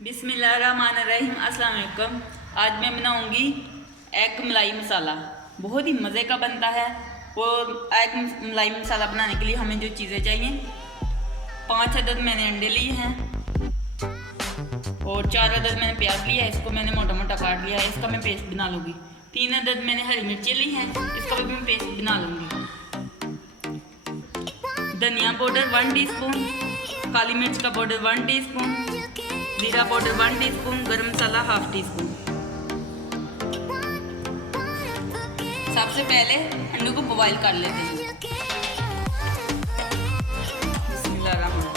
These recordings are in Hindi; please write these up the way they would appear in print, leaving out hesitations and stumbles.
बिस्मिल्लाहिर्रहमानिर्रहीम। अस्सलाम वालेकुम। आज मैं बनाऊंगी एग मलाई मसाला। बहुत ही मज़े का बनता है। और एग मलाई मसाला बनाने के लिए हमें जो चीज़ें चाहिए, 5 अदद मैंने अंडे लिए हैं और 4 अदद मैंने प्याज लिया है, इसको मैंने मोटा मोटा काट लिया है, इसका मैं पेस्ट बना लूँगी। 3 अदद मैंने हरी मिर्चें ली हैं, इसका भी मैं पेस्ट बना लूँगी। धनिया पाउडर 1 टीस्पून, काली मिर्च का पाउडर 1 टीस्पून, जीरा पाउडर 1 टीस्पून, गरम मसाला 1/2 टीस्पून। सबसे पहले अंडों को बॉईल कर लेते हैं। बिस्मिल्लाहिर्रहमानिर्रहीम।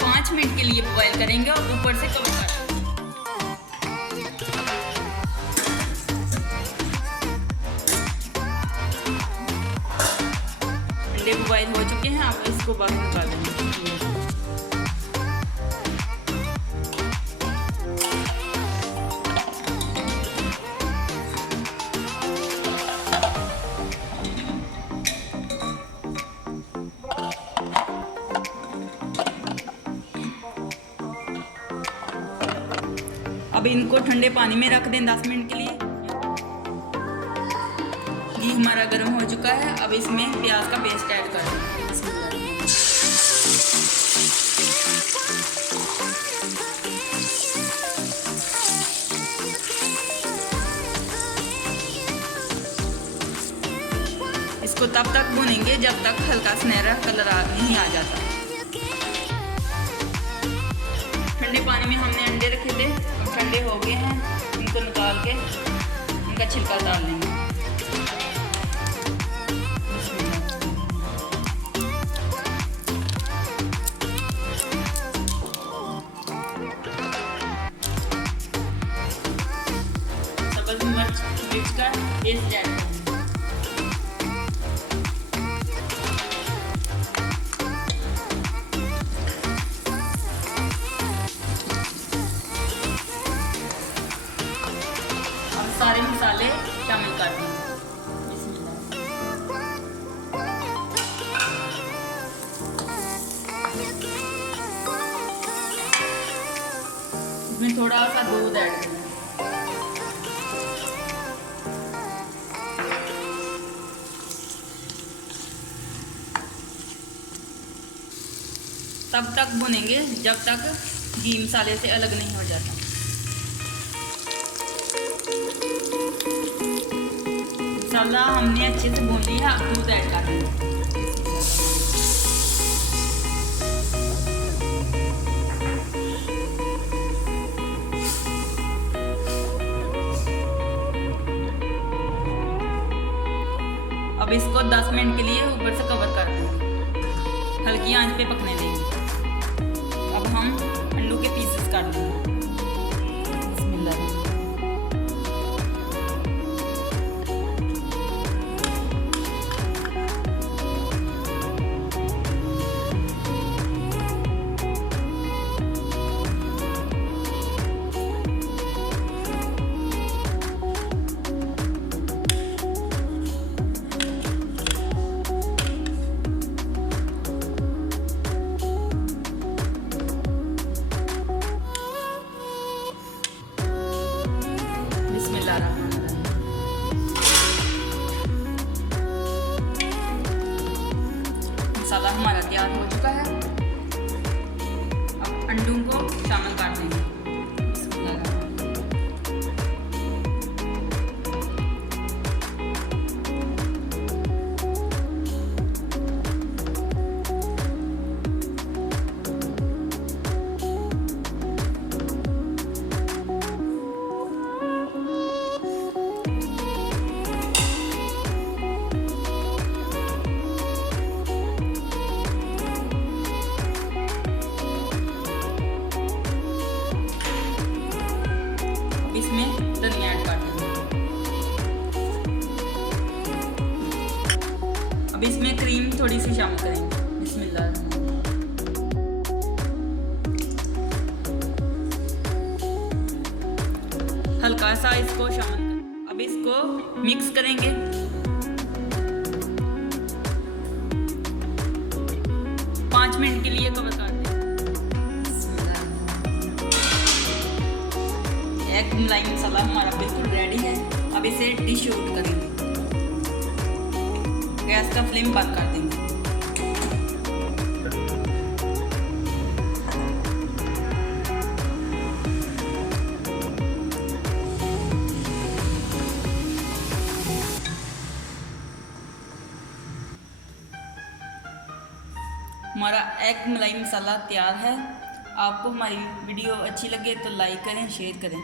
5 मिनट के लिए बॉईल करेंगे और ऊपर से कवर कर देंगे। अंडे बॉईल हो चुके हैं, आप इसको बाहर निकाल देंगे। अब इनको ठंडे पानी में रख दें 10 मिनट के लिए। घी हमारा गर्म हो चुका है, अब इसमें प्याज का पेस्ट ऐड कर दें। इसको तब तक भूनेंगे जब तक हल्का सुनहरा कलर नहीं आ जाता। ठंडे पानी में हमने अंडे रखे थे, अब ठंडे हो गए हैं, इनको निकाल के इनका छिलका डाल लेंगे। सब्ज़ मिर्च का पेस्ट ऐड करेंगे। सारे मसाले शामिल कर देंगे। इसमें थोड़ा सा दूध ऐड करें। तब तक भुनेंगे जब तक घी मसाले से अलग नहीं हो जाता। मसाला हमने अच्छे से भून लिया, अब दूध ऐड कर देंगे। अब इसको 10 मिनट के लिए ऊपर से कवर कर देंगे, हल्की आंच पे पकने देंगे। अब हम अंडों के पीसेस काट लेंगे। मसाला हमारा तैयार हो चुका है, अब अंडों को शामिल कर देंगे। इसमें धनिया ऐड कर देंगे। अब इसमें क्रीम थोड़ी सी शामिल करेंगे। बिस्मिल्लाह। हल्का सा इसको शामिल कर। अब इसको मिक्स करेंगे। पाँच मिनट के लिए कवर कर दें। एग मलाई मसाला हमारा बिल्कुल रेडी है। अब इसे डिश आउट करेंगे। गैस का फ्लेम बंद कर देंगे। हमारा एग मलाई मसाला तैयार है। आपको हमारी वीडियो अच्छी लगे तो लाइक करें, शेयर करें।